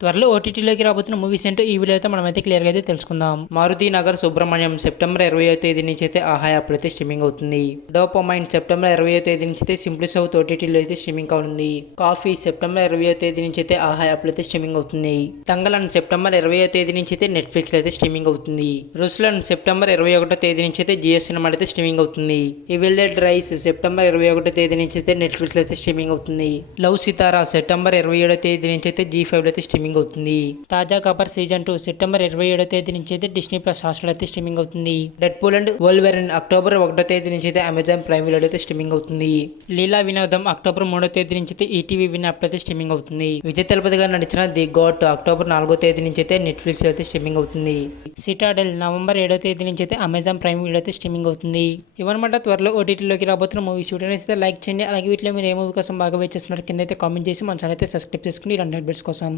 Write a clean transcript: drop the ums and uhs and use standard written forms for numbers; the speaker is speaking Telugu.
త్వరలో ఓటీటీలోకి రాబోతున్న మూవీస్ ఏంటో ఈ వీడియోతో మనమైతే క్లియర్గా అయితే తెలుసుకుందాం. మారుతి నగర్ సుబ్రహ్మణ్యం సెప్టెంబర్ 20వ తేదీ నుంచి అయితే ఆహా యాప్ అయితే స్ట్రీమింగ్ అవుతుంది. డోపమైన్ సెప్టెంబర్ 20వ తేదీ నుంచి అయితే సింప్లీ సౌత్ ఓటీటీలో అయితే స్ట్రీమింగ్ కానుంది. కాఫీ సెప్టెంబర్ 20వ తేదీ నుంచి అయితే ఆహా యాప్ అయితే స్ట్రీమింగ్ అవుతుంది. తంగలన్ సెప్టెంబర్ 20వ తేదీ నుంచి అయితే నెట్ఫ్లిక్స్ అయితే స్ట్రీమింగ్ అవుతుంది. రుస్లన్ సెప్టెంబర్ 21వ తేదీ నుంచి అయితే జియో సినిమా అయితే స్ట్రీమింగ్ అవుతుంది. ఈవిల్డెడ్ రైస్ సెప్టెంబర్ 21వ తేదీ నుంచి అయితే నెట్ఫ్లిక్స్ అయితే స్ట్రీమింగ్ అవుతుంది. లవ్ సితారా సెప్టెంబర్ 27వ తేదీ నుంచి అయితే G5 అయితే స్ట్రీమింగ్ అవుతుంది. తాజా కపర్ సీజన్ 2 సెప్టెంబర్ 27వ తేదీ నుంచి అయితే డిస్నీ ప్లస్ హాట్‌స్టార్ అయితే స్ట్రీమింగ్ అవుతుంది. డెడ్ పూల్ అండ్ వోల్వెరిన్ అక్టోబర్ 1వ తేదీ నుంచి అయితే అమెజాన్ ప్రైమ్ వీడియో అయితే స్ట్రీమింగ్ అవుతుంది. లీలా వినోదం అక్టోబర్ 3వ తేదీ నుంచి అయితే ఈటీవీ విన్ యాప్ అయితే స్ట్రీమింగ్ అవుతుంది. విజయ్ తలపతి గారు నటించిన ది గాట్ అక్టోబర్ 4వ తేదీ నుంచి అయితే నెట్ఫ్లిక్స్ అయితే స్ట్రీమింగ్ అవుతుంది. సిటాడెల్ నవంబర్ 7వ తేదీ నుంచి అయితే అమెజాన్ ప్రైమ్ వీడియో అయితే స్ట్రీమింగ్ అవుతుంది. ఇవన్నమాట త్వరలో ఓటీటీలోకి రాబోతున్న మూవీస్. వీడియో అయితే లైక్ చేయండి. అలాగే వీటిలో మీరు ఏ మూవీ కోసం బాగా వెయిట్ చేస్తున్నారు కింద అయితే కామెంట్ చేసి మన ఛానల్ అయితే సబ్స్క్రైబ్ చేసుకుని ఇలాంటి అప్డేట్స్ కోసం.